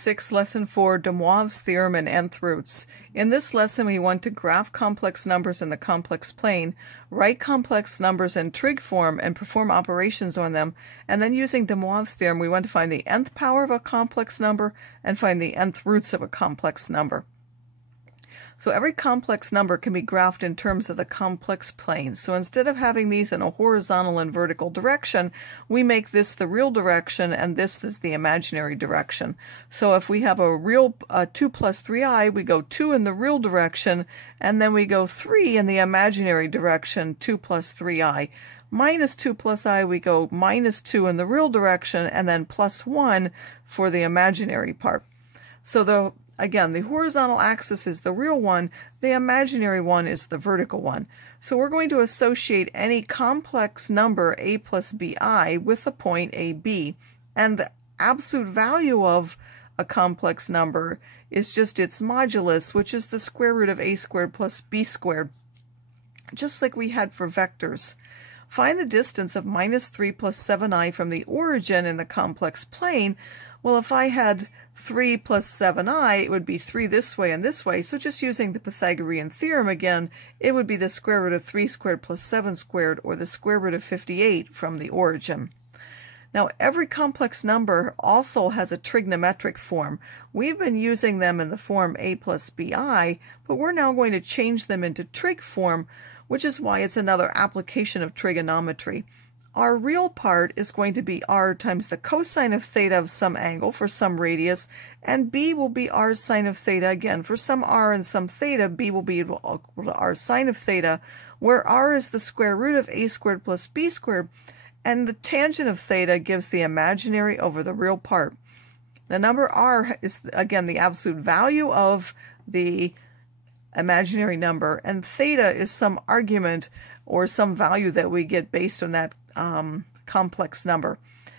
6, Lesson 4, de Moivre's Theorem and Nth Roots. In this lesson, we want to graph complex numbers in the complex plane, write complex numbers in trig form, and perform operations on them. And then using de Moivre's theorem, we want to find the nth power of a complex number and find the nth roots of a complex number. So every complex number can be graphed in terms of the complex plane. So instead of having these in a horizontal and vertical direction, we make this the real direction and this is the imaginary direction. So if we have a real 2 plus 3i, we go 2 in the real direction, and then we go 3 in the imaginary direction, 2 plus 3i. Minus 2 plus I, we go minus 2 in the real direction, and then plus 1 for the imaginary part. So again, the horizontal axis is the real one, the imaginary one is the vertical one. So we're going to associate any complex number a plus bi with the point AB, and the absolute value of a complex number is just its modulus, which is the square root of a squared plus b squared, just like we had for vectors. Find the distance of minus 3 plus 7i from the origin in the complex plane. Well, if I had 3 plus 7i, it would be 3 this way and this way. So just using the Pythagorean theorem again, it would be the square root of 3 squared plus 7 squared, or the square root of 58 from the origin. Now, every complex number also has a trigonometric form. We've been using them in the form a plus bi, but we're now going to change them into trig form, which is why it's another application of trigonometry. Our real part is going to be r times the cosine of theta of some angle for some radius, and b will be r sine of theta again. For some r and some theta, b will be equal to r sine of theta, where r is the square root of a squared plus b squared, and the tangent of theta gives the imaginary over the real part. The number r is, again, the absolute value of the imaginary number, and theta is some argument or some value that we get based on that complex number.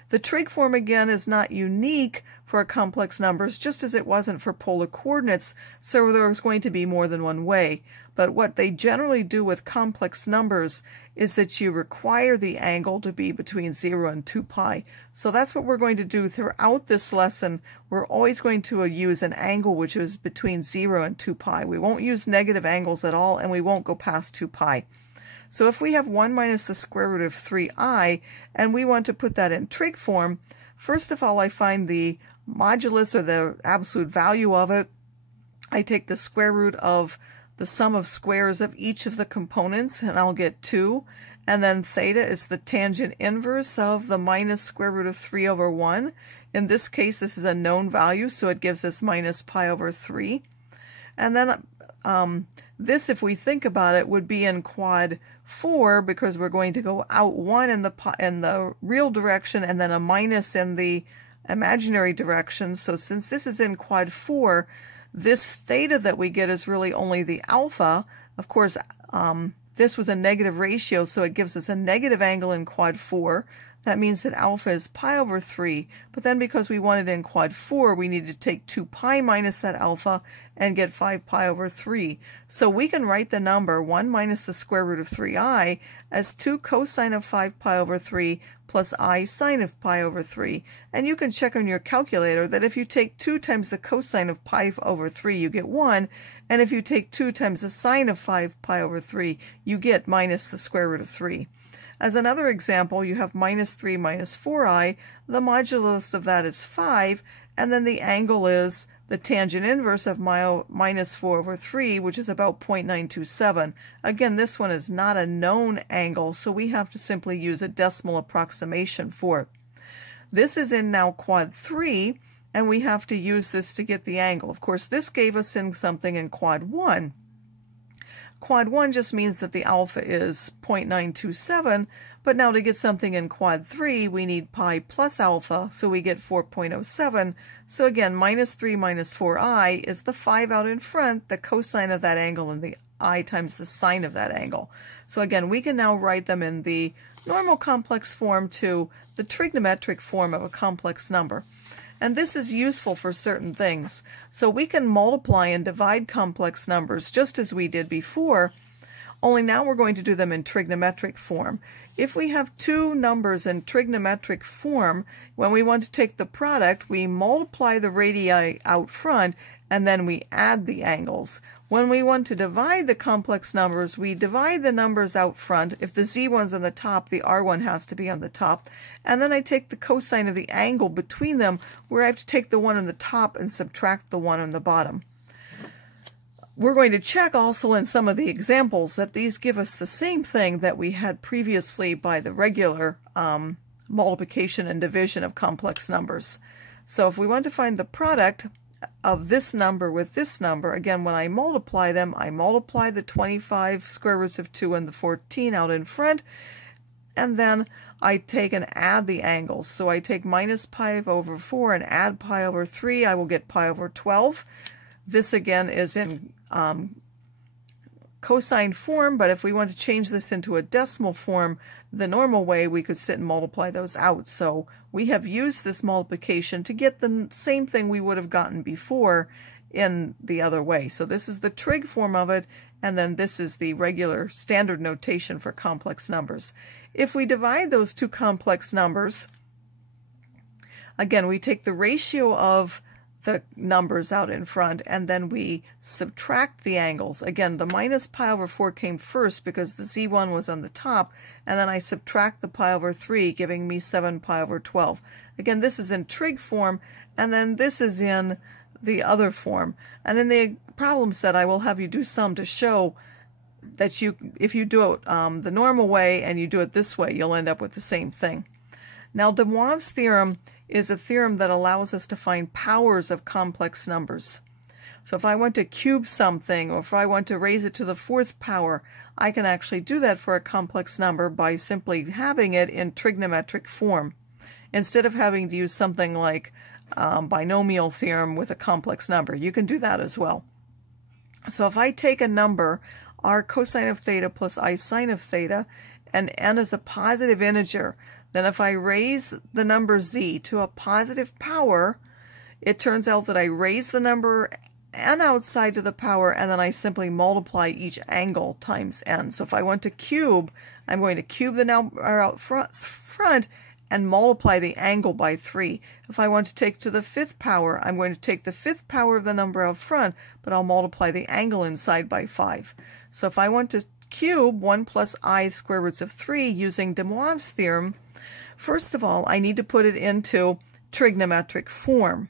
The trig form, again, is not unique for complex numbers, just as it wasn't for polar coordinates, so there's going to be more than one way. But what they generally do with complex numbers is that you require the angle to be between 0 and 2 pi. So that's what we're going to do throughout this lesson. We're always going to use an angle which is between 0 and 2 pi. We won't use negative angles at all, and we won't go past 2 pi. So if we have 1 minus the square root of 3i, and we want to put that in trig form, first of all, I find the modulus, or the absolute value of it. I take the square root of the sum of squares of each of the components, and I'll get 2. And then theta is the tangent inverse of the minus square root of 3 over 1. In this case, this is a known value, so it gives us minus pi over 3. And then this, if we think about it, would be in quad 4, because we're going to go out 1 in the real direction and then a minus in the imaginary direction. So since this is in quad 4, this theta that we get is really only the alpha. Of course, this was a negative ratio, so it gives us a negative angle in quad 4. That means that alpha is pi over 3, but then because we want it in quad 4, we need to take 2 pi minus that alpha and get 5 pi over 3. So we can write the number 1 minus the square root of 3i as 2 cosine of 5 pi over 3 plus I sine of pi over 3. And you can check on your calculator that if you take 2 times the cosine of pi over 3, you get 1, and if you take 2 times the sine of 5 pi over 3, you get minus the square root of 3. As another example, you have minus 3 minus 4i. The modulus of that is 5, and then the angle is the tangent inverse of minus 4 over 3, which is about 0.927. Again, this one is not a known angle, so we have to simply use a decimal approximation for it. This is in now quad 3, and we have to use this to get the angle. Of course, this gave us in something in quad 1. Quad 1 just means that the alpha is 0.927, but now to get something in quad 3, we need pi plus alpha, so we get 4.07. So again, minus 3 minus 4i is the 5 out in front, the cosine of that angle, and the I times the sine of that angle. So again, we can now write them in the normal complex form to the trigonometric form of a complex number. And this is useful for certain things. So we can multiply and divide complex numbers just as we did before, only now we're going to do them in trigonometric form. If we have two numbers in trigonometric form, when we want to take the product, we multiply the radii out front, and then we add the angles. When we want to divide the complex numbers, we divide the numbers out front. If the z one's on the top, the r one has to be on the top. And then I take the cosine of the angle between them, where I have to take the one on the top and subtract the one on the bottom. We're going to check also in some of the examples that these give us the same thing that we had previously by the regular multiplication and division of complex numbers. So if we want to find the product of this number with this number, again, when I multiply them, I multiply the 25 square roots of 2 and the 14 out in front, and then I take and add the angles. So I take minus pi over 4 and add pi over 3, I will get pi over 12. This again is in cosine form, but if we want to change this into a decimal form, the normal way, we could sit and multiply those out. So we have used this multiplication to get the same thing we would have gotten before in the other way. So this is the trig form of it, and then this is the regular standard notation for complex numbers. If we divide those two complex numbers, again, we take the ratio of the numbers out in front, and then we subtract the angles. Again, the minus pi over 4 came first because the z1 was on the top, and then I subtract the pi over 3, giving me 7 pi over 12. Again, this is in trig form, and then this is in the other form. And in the problem set, I will have you do some to show that if you do it the normal way and you do it this way, you'll end up with the same thing. Now, de Moivre's theorem is a theorem that allows us to find powers of complex numbers. So if I want to cube something, or if I want to raise it to the 4th power, I can actually do that for a complex number by simply having it in trigonometric form, instead of having to use something like binomial theorem with a complex number. You can do that as well. So if I take a number, r cosine of theta plus I sine of theta, and n is a positive integer, then if I raise the number z to a positive power, it turns out that I raise the number n outside to the power, and then I simply multiply each angle times n. So if I want to cube, I'm going to cube the number out front and multiply the angle by 3. If I want to take to the 5th power, I'm going to take the 5th power of the number out front, but I'll multiply the angle inside by 5. So if I want to cube 1 plus I square roots of 3 using de Moivre's theorem, first of all, I need to put it into trigonometric form.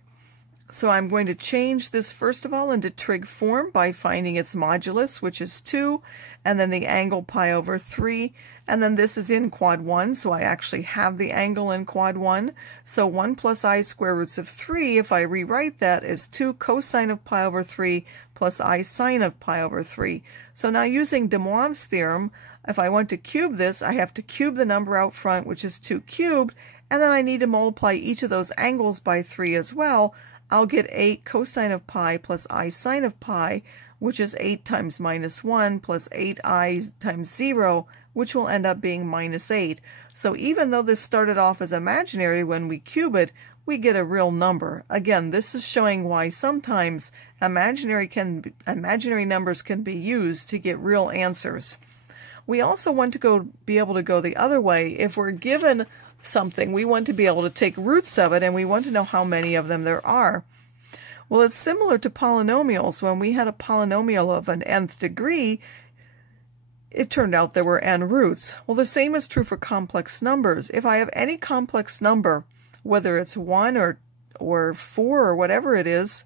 So I'm going to change this first of all into trig form by finding its modulus, which is 2, and then the angle pi over 3, and then this is in quad 1, so I actually have the angle in quad 1. So 1 plus I square roots of 3, if I rewrite that, is 2 cosine of pi over 3 plus I sine of pi over 3. So now using de Moivre's theorem, if I want to cube this, I have to cube the number out front, which is 2 cubed, and then I need to multiply each of those angles by 3 as well. I'll get 8 cosine of pi plus I sine of pi, which is 8 times minus 1 plus 8i times 0, which will end up being minus 8. So even though this started off as imaginary, when we cube it, we get a real number. Again, this is showing why sometimes imaginary numbers can be used to get real answers. We also want to be able to go the other way. If we're given something, we want to be able to take roots of it, and we want to know how many of them there are. Well, it's similar to polynomials. When we had a polynomial of an nth degree, it turned out there were n roots. Well, the same is true for complex numbers. If I have any complex number, whether it's 1 or 4 or whatever it is,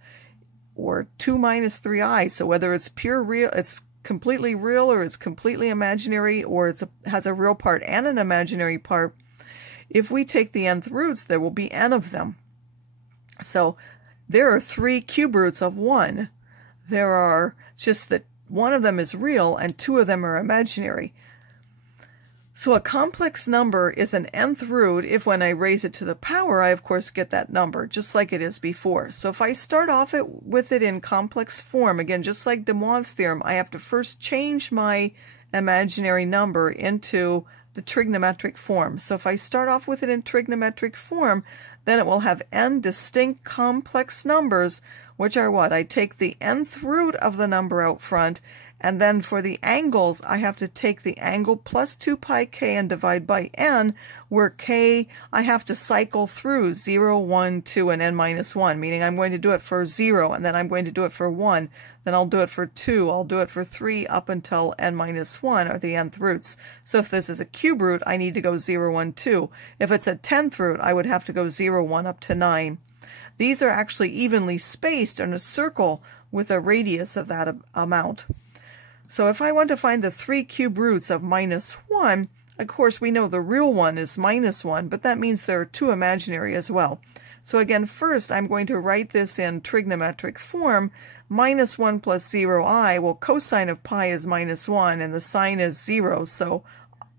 or 2 minus 3i, so whether it's pure real, it's completely real, or it's completely imaginary, or has a real part and an imaginary part, if we take the nth roots, there will be n of them. So there are 3 cube roots of 1. There are just that one of them is real and 2 of them are imaginary. So a complex number is an nth root if when I raise it to the power, I of course get that number, just like it is before. So if I start off with it in complex form, again, just like de Moivre's theorem, I have to first change my imaginary number into the trigonometric form. So if I start off with it in trigonometric form, then it will have n distinct complex numbers, which are what? I take the nth root of the number out front, And then for the angles, I have to take the angle plus 2 pi k and divide by n, where k, I have to cycle through 0, 1, 2, and n minus 1, meaning I'm going to do it for 0, and then I'm going to do it for 1, then I'll do it for 2, I'll do it for 3, up until n minus 1, or the nth roots. So if this is a cube root, I need to go 0, 1, 2. If it's a 10th root, I would have to go 0, 1, up to 9. These are actually evenly spaced in a circle with a radius of that amount. So if I want to find the 3 cube roots of minus 1, of course we know the real one is minus 1, but that means there are 2 imaginary as well. So again, first I'm going to write this in trigonometric form. Minus 1 plus 0i, well, cosine of pi is minus 1 and the sine is 0, so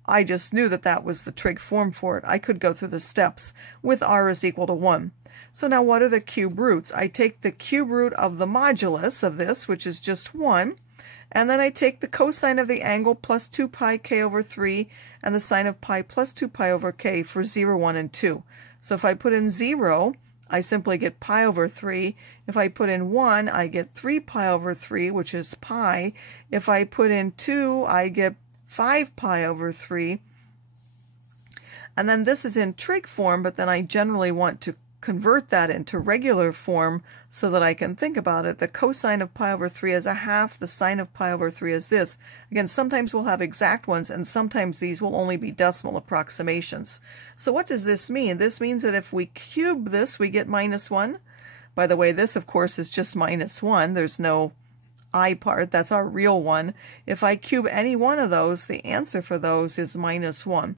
I just knew that that was the trig form for it. I could go through the steps with r is equal to 1. So now what are the cube roots? I take the cube root of the modulus of this, which is just 1, and then I take the cosine of the angle plus 2 pi k over 3 and the sine of pi plus 2 pi over k for 0, 1, and 2. So if I put in 0, I simply get pi over 3. If I put in 1, I get 3 pi over 3, which is pi. If I put in 2, I get 5 pi over 3. And then this is in trig form, but then I generally want to convert that into regular form so that I can think about it. The cosine of pi over 3 is a half, the sine of pi over 3 is this. Again, sometimes we'll have exact ones, and sometimes these will only be decimal approximations. So what does this mean? This means that if we cube this, we get minus 1. By the way, this, of course, is just minus 1. There's no I part. That's our real one. If I cube any one of those, the answer for those is minus 1.